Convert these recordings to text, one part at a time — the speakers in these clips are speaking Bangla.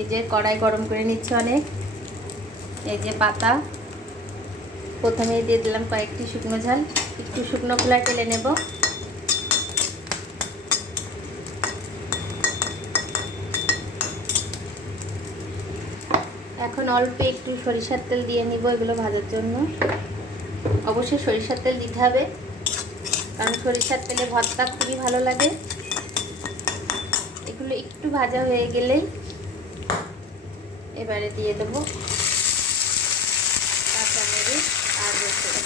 এই যে কড়াই গরম করে নিচ্ছে অনেক। এই যে পাতা, প্রথমে দিয়ে দিলাম কয়েকটি শুকনো ঝাল, একটু শুকনো খোলা টেলে নেব। এখন অল্প একটু সরিষার তেল দিয়ে নিব এগুলো ভাজার জন্য। অবশ্যই সরিষার তেল দিতে হবে, কারণ সরিষার তেলে ভর্তা খুবই ভালো লাগে। এগুলো একটু ভাজা হয়ে গেলেই এবারে দিয়ে দেবো কাঁচামরিচ আর রসুন।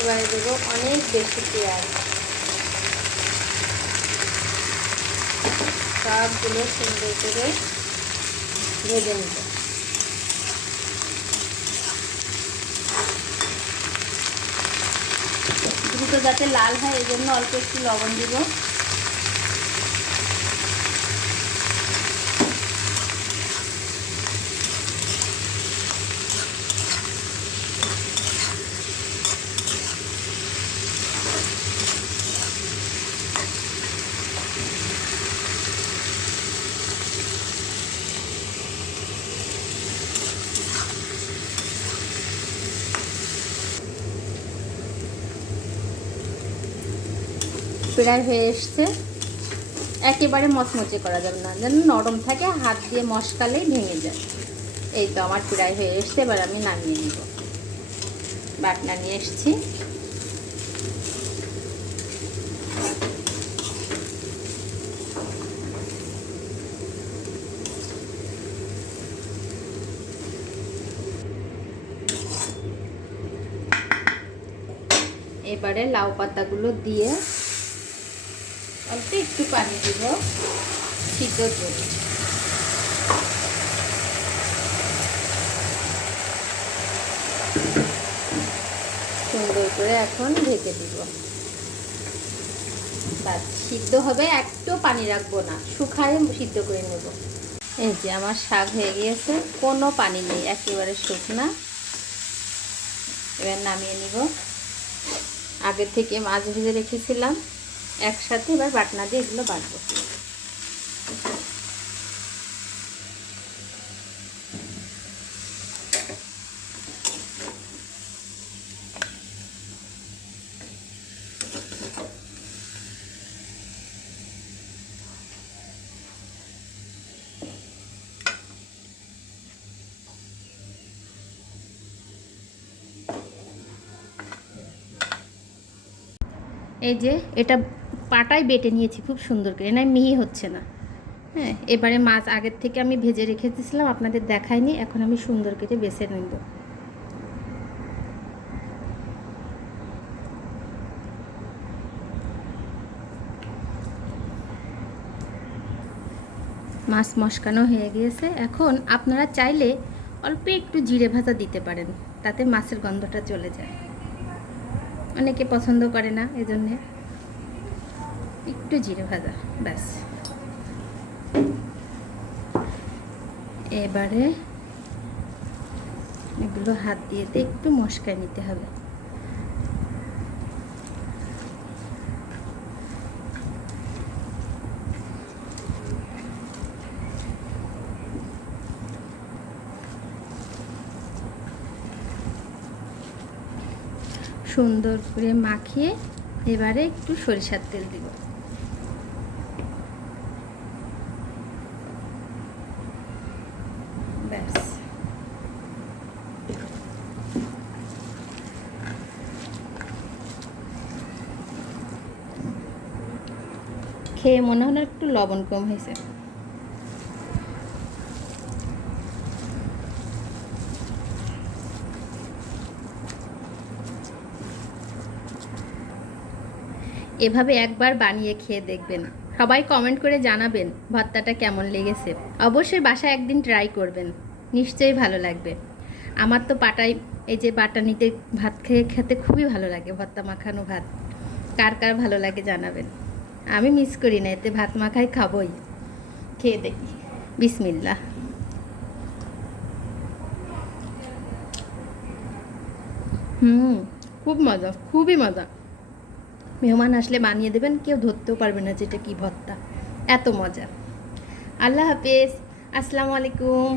এবারে দেবো অনেক বেশি পেঁয়াজ। সবগুলো সুন্দর করে ভেজে নেব। দ্রুত যাতে লাল হয় এই জন্য অল্প একটু লবণ দিব। প্রায় হয়ে এসছে। একেবারে মচমচে করা যাবে না, যেন নরম থাকে, হাত দিয়ে মশকালেই ভেঙে যায়। এই তো আমার প্রায় হয়ে এসছে। এবার আমি নামিয়ে নিব। বাটনা নিয়ে এসছি। এবারে লাউ পাতাগুলো দিয়ে অল্প একটু পানি দিব, সিদ্ধ করে। সুন্দর করে এখন ঢেকে দিব। বাস, সিদ্ধ হবে, একটু পানি রাখবো না, শুকায় সিদ্ধ করে নেব। এই যে আমার শাক হয়ে গিয়েছে, কোনো পানি নেই, একেবারে শুকনা। এবার নামিয়ে নিব। আগে থেকে মাছ ভেজে রেখেছিলাম একসাথে, এবার বাটনা দিয়ে এগুলো বাটবো। এই যে এটা পাটায় বেটে নিয়েছি খুব সুন্দর করে, না মিহি হচ্ছে না। হ্যাঁ, এবারে মাছ আগের থেকে আমি ভেজে রেখে দিয়েছিলাম, আপনাদের দেখাইনি, এখন আমি সুন্দর করে বেছে নেব। মাছ মশকানো হয়ে গিয়েছে। এখন আপনারা চাইলে অল্প একটু জিরে ভাজা দিতে পারেন, তাতে মাছের গন্ধটা চলে যায়। অনেকে পছন্দ করে না, এজন্যে একটু জিরে ভাজা, ব্যাস। এবারে এগুলো হাত দিয়ে একটু মশকায় নিতে হবে। সুন্দর করে মাখিয়ে এবারে একটু সরিষার তেল দিব। ব্যাস, খেয়ে মনে হলো একটু লবণ কম হয়েছে। এভাবে একবার বানিয়ে খেয়ে দেখবেন, সবাই কমেন্ট করে জানাবেন ভর্তাটা কেমন লেগেছে। অবশ্যই বাসায় একদিন ট্রাই করবেন, নিশ্চয়ই ভালো লাগবে। আমার তো পাটায় এই যে বাটানিতে ভাত খেতে খুবই ভালো লাগে, ভর্তা মাখানো ভাত। কার কার ভালো লাগে জানাবেন। আমি মিস করি না, এতে ভাত মাখাই খাবই। খেয়ে দেখি, বিসমিল্লাহ। খুব মজা, খুবই মজা। মেহমান আসলে বানিয়ে দেবেন, কেউ ধরতেও পারবে না যেটা কি ভর্তা, এত মজা। আল্লাহ হাফেজ, আসসালামু আলাইকুম।